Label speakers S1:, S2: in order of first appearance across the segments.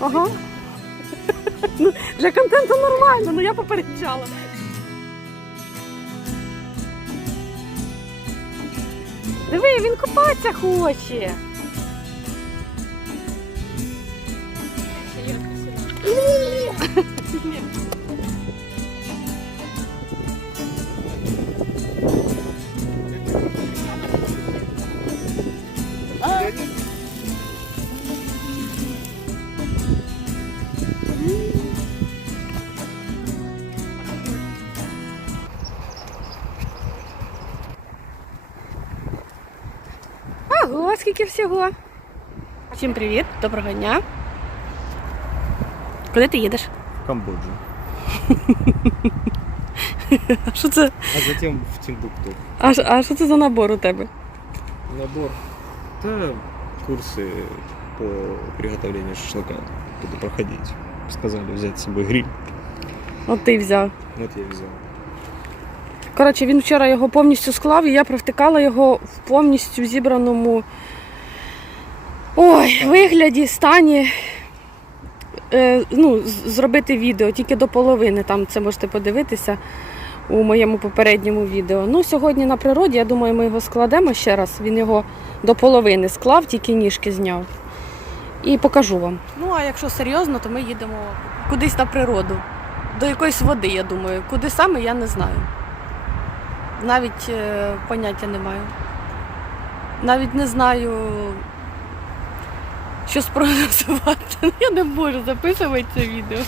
S1: Ага. Ну, для контенту нормально, ну я попереджала. Диви, він купатися хоче. Ого, всього. Всім привіт, доброго дня. Куди ти їдеш?
S2: в Камбоджу,
S1: А що це?
S2: а затем в Тимбукту.
S1: А, ш- а що це за набор у тебе?
S2: Набор. Да, курсы по приготовлению шашлыка буду проходить. Сказали взять с собой гриль.
S1: От ти взяв.
S2: Вот я и взял.
S1: Коротше, він вчора його повністю склав, і я провтикала його в повністю зібраному ой, вигляді, стані. Е, ну, зробити відео тільки до половини. Там це можете подивитися у моєму попередньому відео. Ну, сьогодні на природі, я думаю, ми його складемо ще раз. Він його до половини склав, тільки ніжки зняв. І покажу вам. Ну, а якщо серйозно, то ми їдемо кудись на природу. До якоїсь води, я думаю. Куди саме, я не знаю. Навіть е, поняття не маю. Навіть не знаю, що спрогнозувати. Я не можу записувати це відео.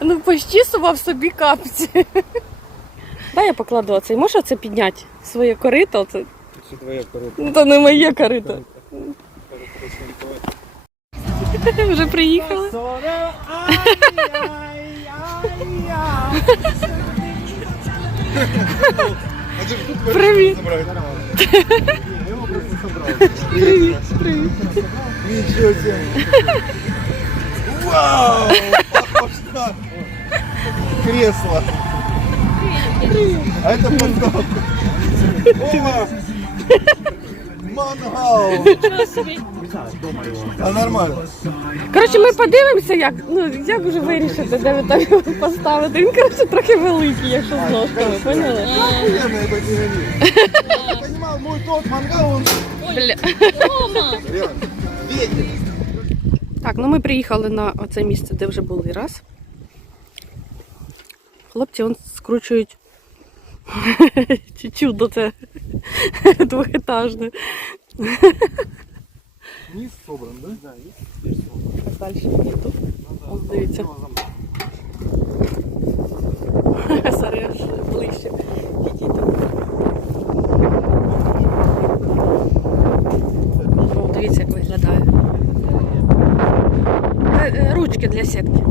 S1: Ну, пощісував собі капці. Дай я покладу оцей. Можеш це підняти? Своє корито? Це...
S2: Все твоя коробка.
S1: Ну, не моє корито. Вже приїхали. Привіт. Привіт, привіт.
S2: Ничего себе. Вау! Кресло. А это подставка. О! Мангал. А нормально.
S1: Коротше, ми подивимося, як, ну, як вже вирішити, де ви там його поставити. Він, коротше, трохи великий, якщо з ножками, поняли?
S2: Это не Я мой тот мангал, он
S1: Бля.
S2: ветер.
S1: Так, ну ми приїхали на оце місце, де вже були раз. Хлопці он скручують чудо це двохетажне.
S2: Низ собран, да? Да, низ собран.
S1: Далі тут. Ось дивіться. Зараз аж ближче. Підійду. О, дивіться, як виглядає. Е, е, Ручки для сітки.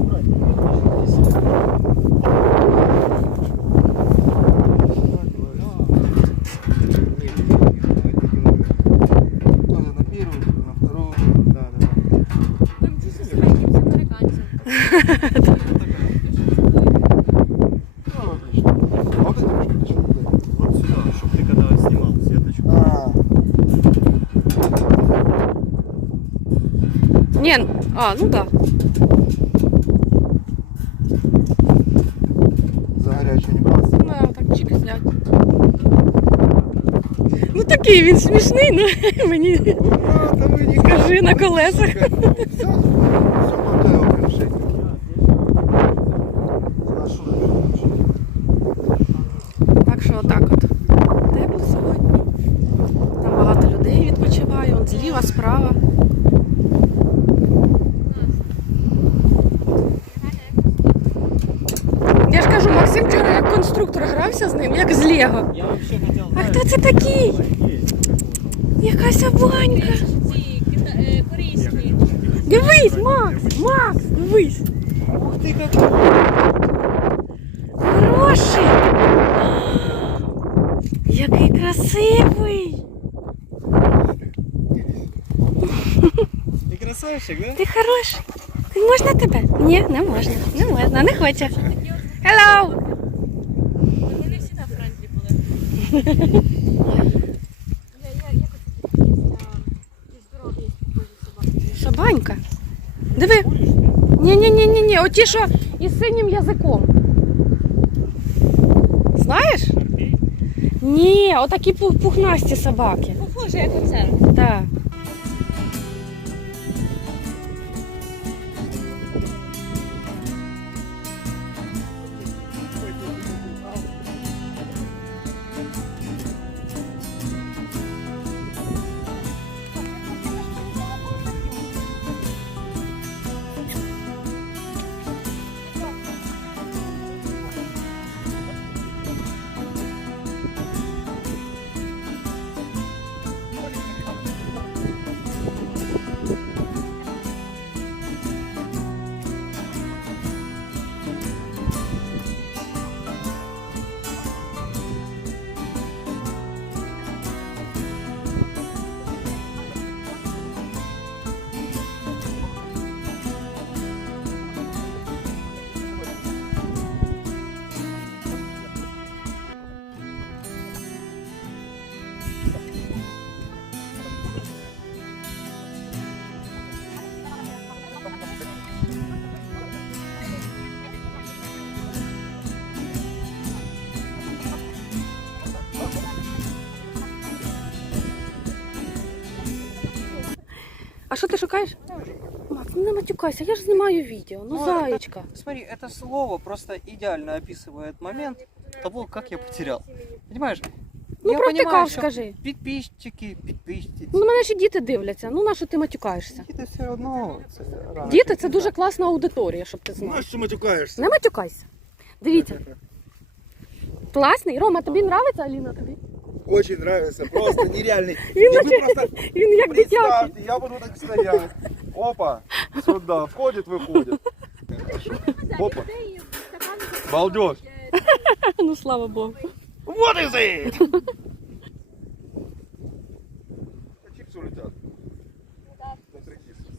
S2: А,
S1: ну так. Да.
S2: за горячую не брался.
S1: Ну, так чик зняти. Ну такий він смішний, ну мені
S2: вы
S1: Скажи, на колесах.
S2: Все, все.
S1: Так що отак от. Тепло сьогодні. Там багато людей відпочиває, он зліва, справа. Я ж кажу, Максим вчора як конструктор грався з
S3: вообще.
S1: А хто це такий? Якась обанька. Дивись, Макс! Макс, дивись!
S2: Ух ты, как
S1: Хороший! Який красивий!
S2: Ты красавчик, да?
S1: Ти хороший. Ти можна тебе? Ні, не можна. Не можна, не хоче. Hello!
S4: Вони не всі
S1: Шабанька. Диви. Ні-ні-ні-ні, оті, що із синім язиком. Знаєш? Ні, отакі пухнасті собаки.
S4: Похоже, як оце.
S1: Так. що ти шукаєш? Макс, ну не матюкайся, я ж знімаю відео. Ну,
S3: Ну, это-
S1: заєчка.
S3: Смотри, это слово просто идеально описывает момент того, как я потерял. Понимаешь?
S1: Ну,
S3: я
S1: протикав,
S3: понимаю, что
S1: скажи.
S3: Подписчики, подписчицы.
S1: Ну, мене ж діти дивляться. Ну, на що ти матюкаєшся?
S3: Это все равно. это рано
S1: Діти
S3: чи
S1: це дуже
S3: пізно.
S1: класна аудиторія, щоб ти знав.
S5: що матюкаєшся?
S1: Не матюкайся. Дивіться. Класний. Рома, тобі нравиться, Аліна тобі?
S5: Очень нравится, просто нереальный.
S1: Він, наче-
S5: вы просто
S1: він як дитячий.
S5: представьте, я буду так стоять. Опа, сюда, входит, выходит. Опа, балдеж.
S1: Ну, слава Богу.
S5: What is it? Чипсы улетят. Смотри, чипсы.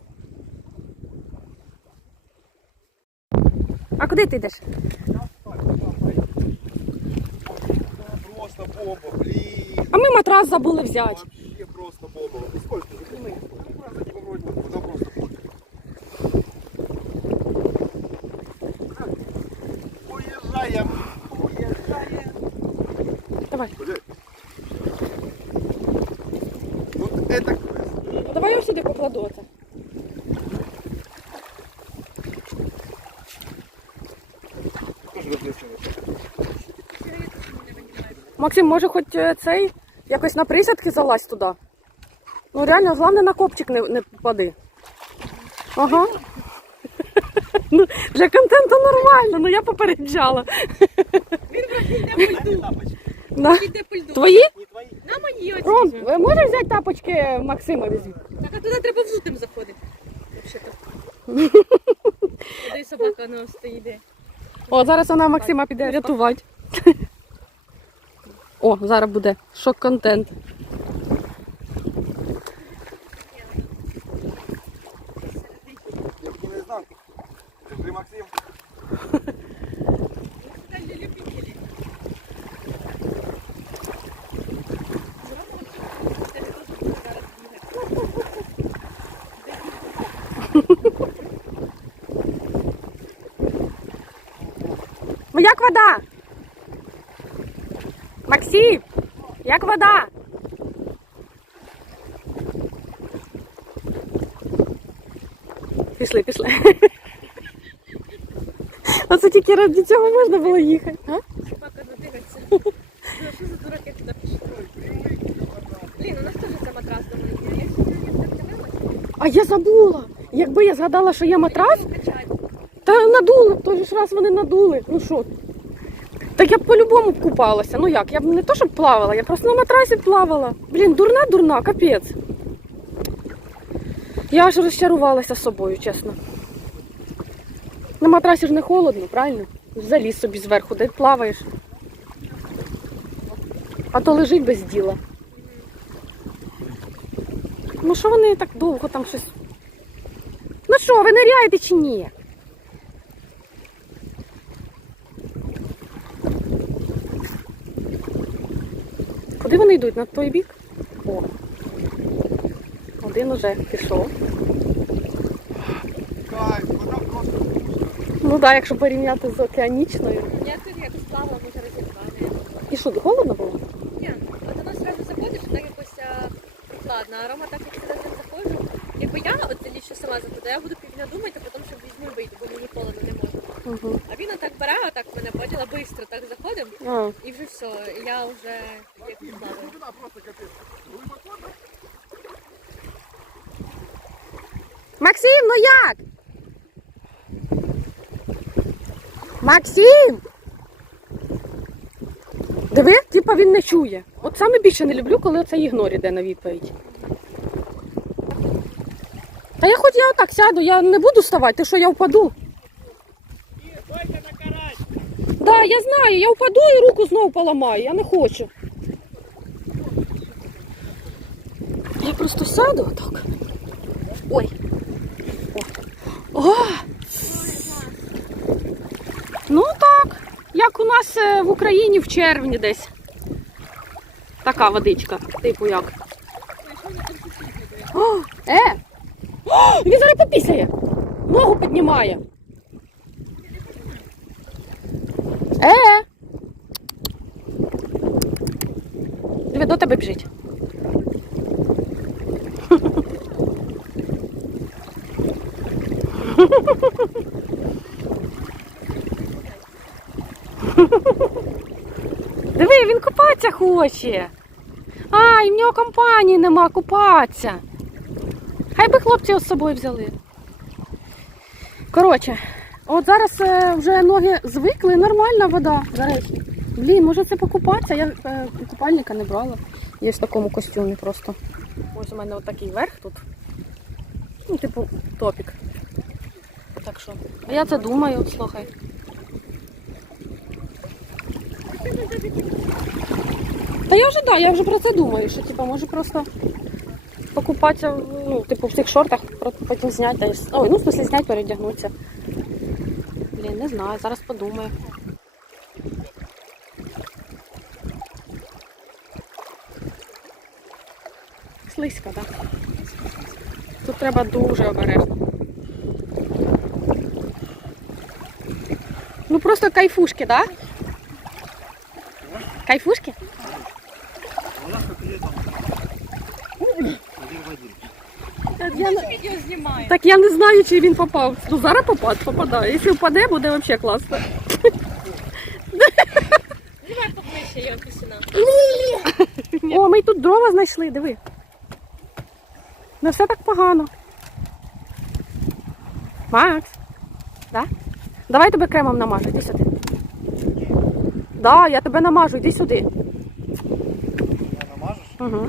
S1: А куди ти йдеш?
S5: Просто бомба, блин.
S1: А ми матрас забули взяти.
S5: Вообще просто бомба. Сколько? Ну, просто не попробуй, туда просто. Уезжаем. Уезжаем.
S1: Давай.
S5: Блядь. Вот это квест.
S1: Ну, давай я сюди покладу оце. Максим, може хоч е, цей якось на присядки залазь туди. Ну реально, головне на копчик не, не попади. Ага. Ну, для контенту нормально, ну я попереджала. Да.
S4: Піде по льду.
S1: Твої?
S4: На мої оці.
S1: Ром, ви можеш взяти тапочки Максима візьми?
S4: Так, а туди треба взутим заходити. Взагалі-то. Туди собака ну, стоїть.
S1: О, зараз вона Максима піде рятувати. О, зараз буде шок-контент.
S5: Я не знаю. Держи, Максим.
S1: Ну як вода? Максим, як вода? Пішли, пішли. Оце тільки ради цього можна було їхати. А?
S4: Собака задихається. Ну, Що за це матрас. Я сьогодні.
S1: А я забула. Якби я згадала, що є матрас, та надули, той же ж раз вони надули. Ну що? Так я б по-любому купалася. Ну як? Я б не то, щоб плавала, я просто на матрасі плавала. Блін, дурна, дурна, капець. Я аж розчарувалася собою, чесно. На матрасі ж не холодно, правильно? Заліз собі зверху, де плаваєш. А то лежить без діла. Ну що вони так довго там щось. Ну що, ви ниряєте чи ні? Куди вони йдуть? На той бік? О. Один уже пішов.
S5: Кайф, вода просто.
S1: Ну так, якщо порівняти з океанічною.
S4: Я тут якось плавала, може розірване.
S1: І що, холодно було?
S4: Ні, от воно одразу заходиш, так якось прохладно. А Рома так як сюди заходжу. Якби я от лічно сама заходу, я буду півдня думати, а потім вийти, бо мені холодно не можна.
S1: Угу.
S4: А він отак бере, отак мене поділа, швидко так заходимо,
S1: А,
S4: і вже все. Я вже як
S5: да?
S1: Максим, ну як? Максим! Диви, типа він не чує. От саме більше не люблю, коли оцей ігнор іде на відповідь. Та я хоч я отак сяду, я не буду вставати, ти що я впаду. Да, я знаю, я впаду і руку знову поламаю, я не хочу. Я просто сяду отак. Ой. О. О! Ну так, як у нас е, в Україні в червні десь. Така водичка, типу як. О, е! О, він зараз попісяє! Ногу піднімає. Е! Диви, до тебе біжить. Диви, він купатися хоче. А, і в нього компанії нема купатися. Хай би хлопці з собою взяли. Коротше, от зараз е, вже ноги звикли, нормальна вода. Зараз. Блін, може це покупатися? Я е, купальника не брала. Ж в такому костюмі просто. Ось у мене отакий верх тут. Ну, типу, топік. Так що. А я це думаю, слухай. Та я вже да, я вже про це думаю, що типу, може просто покупатися, ну, типу, в цих шортах, потім зняти. Ой, ну, в смысле, зняти, передягнутися. Блін, не знаю, зараз подумаю. Слизько, так? Тут треба дуже обережно. Ну просто кайфушки, да? Кайфушки?
S2: Вода как летом. Один в
S1: Я,
S4: знімаю.
S1: так я не знаю, чи він попав. Ну зараз попад, попадає. Якщо впаде, буде взагалі класно.
S4: Давай поближче, я пісюна.
S1: О, ми тут дрова знайшли, диви. Не все так погано. Макс. Да? Давай тебе кремом намажу, йди сюди. Да, я тебе намажу, йди сюди.
S5: Намажеш?
S1: Угу.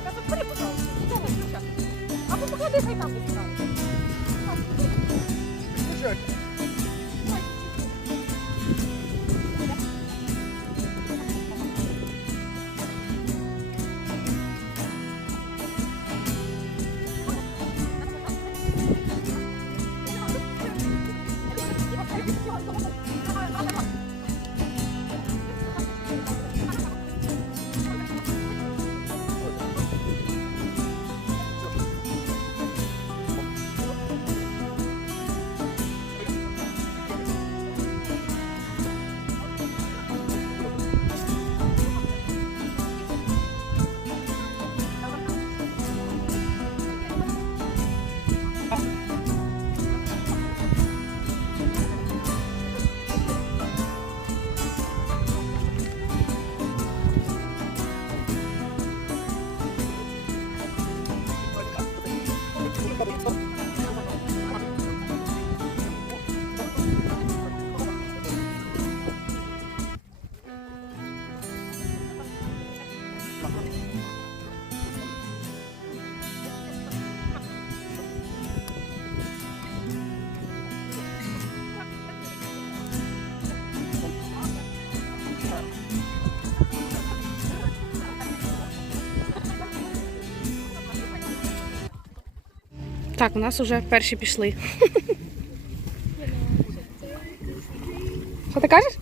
S5: Так, у
S4: нас
S1: вже перші пішли. Що ти кажеш?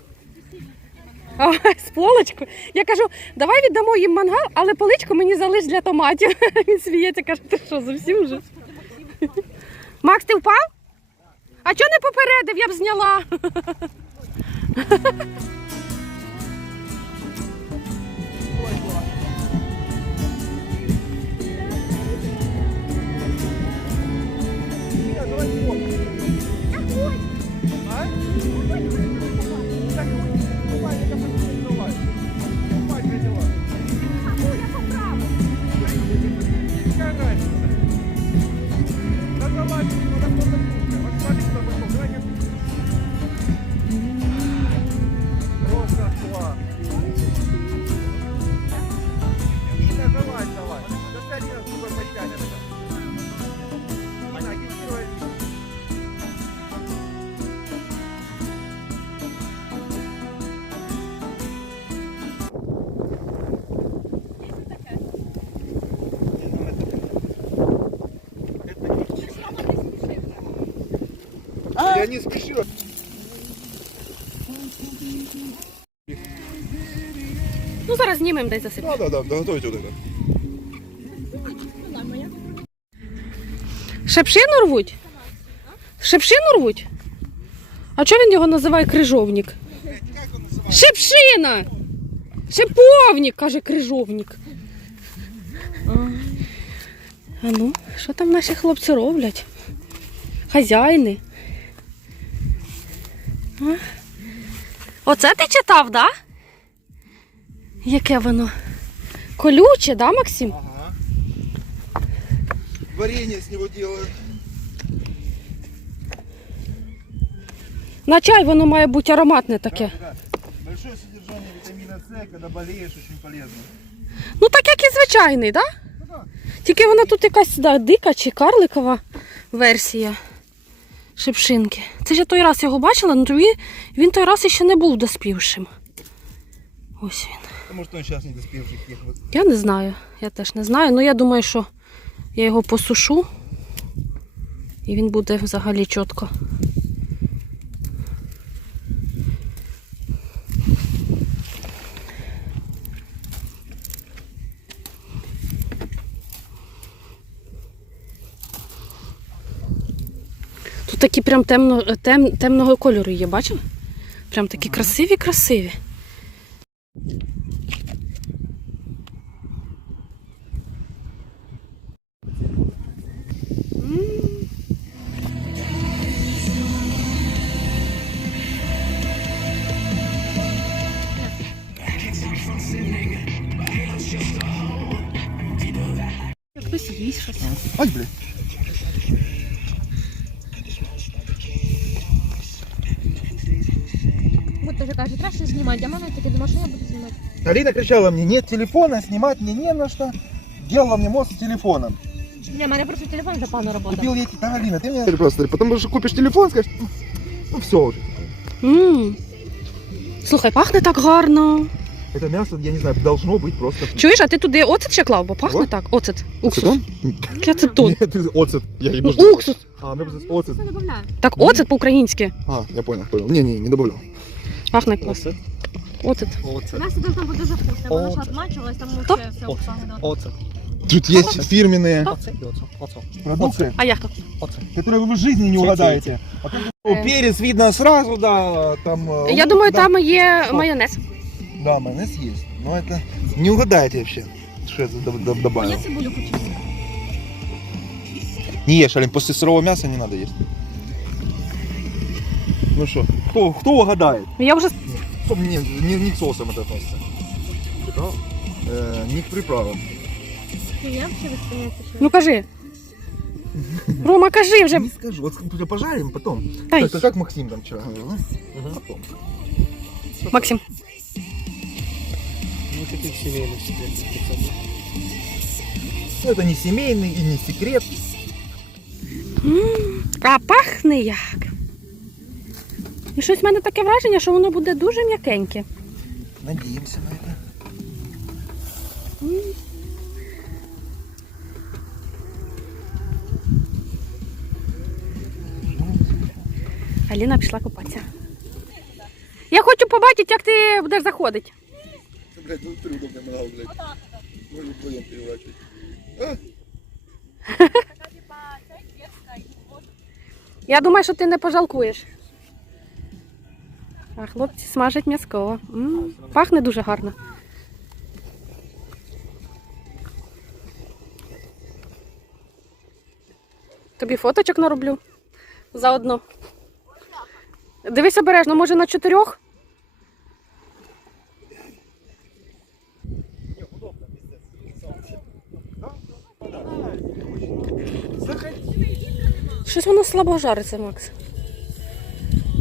S1: А, з полочку. Я кажу, давай віддамо їм мангал, але поличку мені залиш для томатів. Він сміється, каже, ти що, зовсім вже? Макс, ти впав? А чого не попередив, я б зняла.
S5: Давай, не спешил.
S1: Ну, зараз знімемо десь засип.
S5: Да, да, да, готовьте вот это.
S1: Шепшину рвуть? Шепшину рвуть? А чого він його називає крижовник? Шепшина! Шиповник, каже крижовник. А, а ну, що там наші хлопці роблять? Хазяїни. Оце ти читав, да? Яке воно? Колюче, да, Максим?
S5: Ага. Варенье с него делают.
S1: На чай воно має бути ароматне таке.
S5: Да, да. Большое содержание витамина С, когда болеешь, очень полезно.
S1: Ну так як і звичайний, так? Да?
S5: Ну.
S1: Тільки вона тут якась да, дика чи карликова версія шипшинки. Це ж я той раз його бачила, але тобі він той раз ще не був доспівшим. Ось він.
S5: А може он сейчас не доспівший.
S1: Я не знаю, я теж не знаю. Ну я думаю, що я його посушу і він буде взагалі чітко. Такі прям темно, тем, темного кольору є, бачив? Прям такі красиві,
S5: кричала мне, нет телефона, снимать мне не на что. Делала мне мост с телефоном.
S4: Ні, в мене просто телефон вже погано працює.
S5: Купил я... Да, Алина, ты мне... Просто потом что купишь телефон, скажешь, ну все уже.
S1: м Слухай, пахне так гарно.
S5: Это мясо, я не знаю, должно быть просто...
S1: Чуєш, а ти туди оцет ще клав, бо пахне
S5: Чого?
S1: так. Оцет. Уксус.
S5: Ацетон?
S1: Який ацетон?
S5: Нет, это оцет. Я не
S1: Ну,
S5: нужно.
S1: уксус.
S5: А, мне просто оцет.
S4: Це додаю.
S1: Так, оцет по-українськи.
S5: А, я понял, понял. Не-не, не добавлял.
S1: Пахне класно. Оцет.
S3: Оцет.
S4: М'ясо должно бути дуже вкусне, воно ж
S3: Оцет.
S4: отмачувалось, там
S1: Хто?
S4: вообще все
S3: Оцет.
S4: погано.
S3: Оцет.
S5: Тут есть фирменные
S3: Оцет. Оцет. Оцет.
S5: продукты,
S1: А як? то?
S3: Оцет.
S5: которые вы в жизни не угадаете. А тут, ну,
S1: Э.
S5: перец видно сразу, да, там... э,
S1: Я
S5: лук,
S1: думаю,
S5: да.
S1: там є
S5: Що?
S1: майонез.
S5: Да, майонез есть. Но это не угадаете вообще, что я доб- доб- добавил.
S4: Я цибулю хочу.
S5: Не ешь, Алин, после сырого мяса не надо есть. Ну что, кто, кто угадает?
S1: Я вже
S5: Кто не, не, не к соусам это относится. Приправ? Э, не к приправам.
S4: Я.
S1: Ну кажи. Рома, кажи вже.
S5: Не скажу. Вот пожарим потом.
S1: Ай.
S5: Так, как Максим там вчера говорил, да? Потом.
S1: Максим.
S3: Никаких семейных секретов. пацаны.
S5: Ну, это не семейный и не секрет.
S1: А пахне як. І щось в мене таке враження, що воно буде дуже м'якеньке.
S5: Надеемся на это.
S1: Аліна пішла купатися. Я хочу побачити, як ти будеш заходити.
S5: Блядь, ну ты удобно мангал, блядь. Можно вдвоем переворачивать.
S1: Я думаю, що ти не пожалкуєш. А хлопці смажать м'язково. Пахне дуже гарно. Тобі фоточок нароблю заодно. Дивись обережно, може на чотирьох? Щось воно слабо жариться, Макс.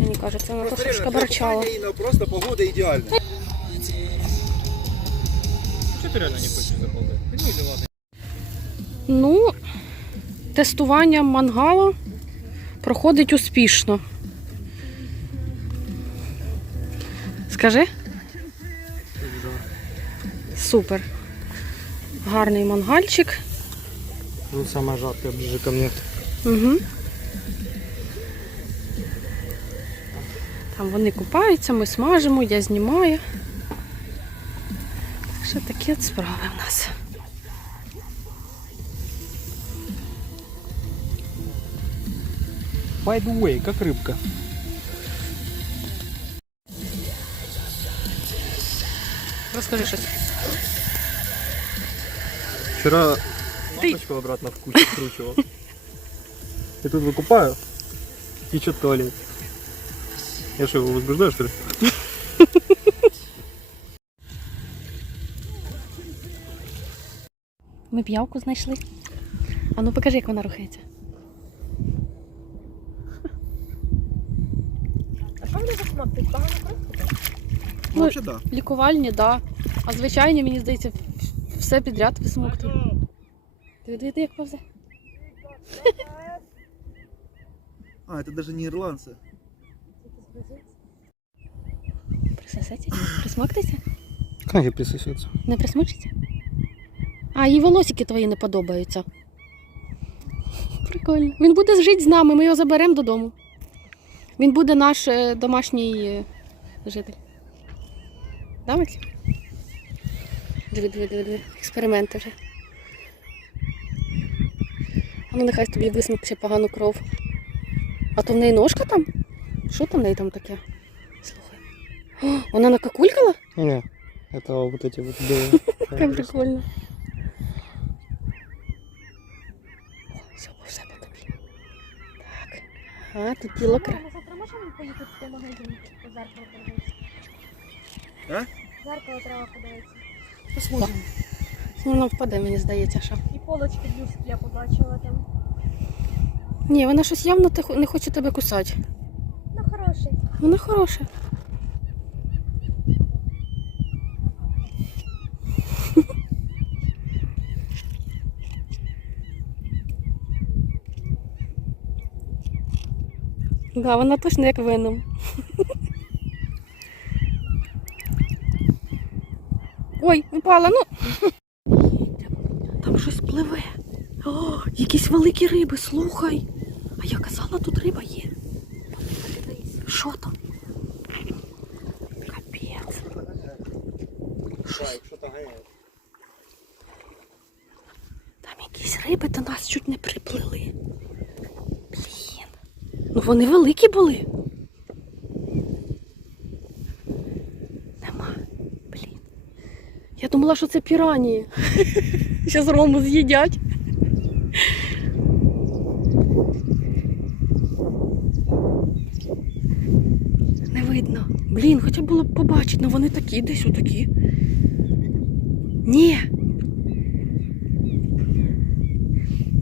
S1: Мені кажеться, воно просто шкабарчало.
S5: Просто погода.
S3: Что ты реально не хочешь заполнять? Ну
S1: тестування мангала проходить успішно. Скажи? Супер. Гарний мангальчик.
S3: Ну, самая жаркая, ближе ко мне.
S1: Угу. Там вони купаються, ми смажимо, я знімаю. Так що такі от справи в нас.
S3: By the way, как рыбка.
S1: Розкажи щось.
S3: Вчера
S1: Ты-
S3: лампочку обратно в кучу вкручивал. И тут выкупаю, течет туалет. Я что, его возбуждаю, что ли?
S1: Ми п'явку знайшли. А ну покажи, як вона рухається.
S4: А що вони за смак? Тут погано просто?
S1: Ну,
S5: вообще да.
S1: Лікувальні, да. А звичайні, мені здається, в- все підряд висмоктує. Диви, диви, диви, як повзе.
S5: А, это даже не ирландцы.
S1: Присосеться? Присмоктається?
S3: Как я присосется?
S1: Не присмочиться? А, їй волосики твої не подобаються. Прикольно. Він буде жити з нами, ми його заберемо додому. Він буде наш е, домашній е, житель. Да, Максим? Диви, диви, диви, диви. Експерименти вже. А ну нехай тобі висмокче погану кров. А то в неї ножка там? Що там в неї там таке? Слухай. О, вона накакулькала?
S3: Не, это вот эти вот белые.
S1: Як прикольно. Все, все по тобі. Так. Ага, тут тіло кра.
S4: Ми завтра можемо поїхати в той магазин? Зеркало продається.
S5: А?
S4: Зеркало треба подивитися.
S5: Посмотрим.
S1: Ну, воно впаде, мені здається, що.
S4: І полочки для я побачила там.
S1: Ні, вона щось явно те- не хоче тебе кусати.
S4: хороший.
S1: Вона хороша. Да, вона точно як вином. Ой, упала, ну. Там щось пливе. О, Якісь великі риби, слухай. А я казала, тут риба є. Що там? Капець. Там якісь риби до нас чуть не приплили. Блін. Ну вони великі були. Нема. Блін. Я думала, що це пірані. Зараз рому з'їдять. Не видно. Блін, хоча б було побачити, вони такі, десь отакі. Ні.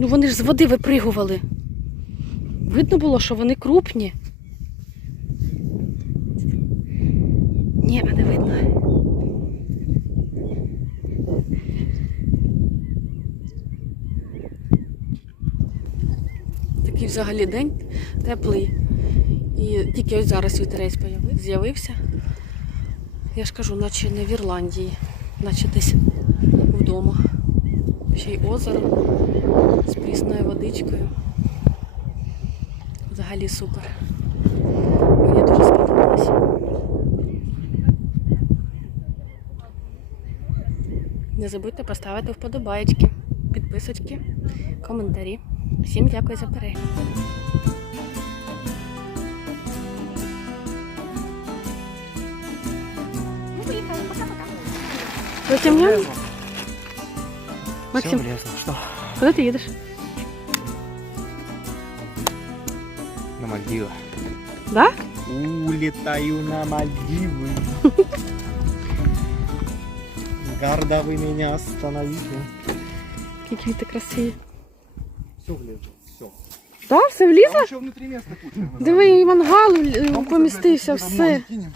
S1: Ну вони ж з води випригували. Видно було, що вони крупні. Ні, а не видно. Такий взагалі день теплий. І тільки ось зараз вітерець з'явився. Я ж кажу, наче не в Ірландії, наче десь вдома. Ще й озеро з прісною водичкою. Взагалі супер. Мені дуже сподобалося. Не забудьте поставити вподобаєчки, підписочки, коментарі. Всім дякую за перегляд. Затемняємо? Максим,
S3: ясно, что?
S1: куди ти їдеш?
S3: На Мальдивы.
S1: Да?
S3: Улетаю на Мальдивы. Гарда, вы меня остановите.
S1: Які квіти красиві.
S3: Все влезло, все.
S1: Да, все влізло?
S5: еще внутри места куча.
S1: Диви, і мангал е, помістився, все.
S5: Кинем.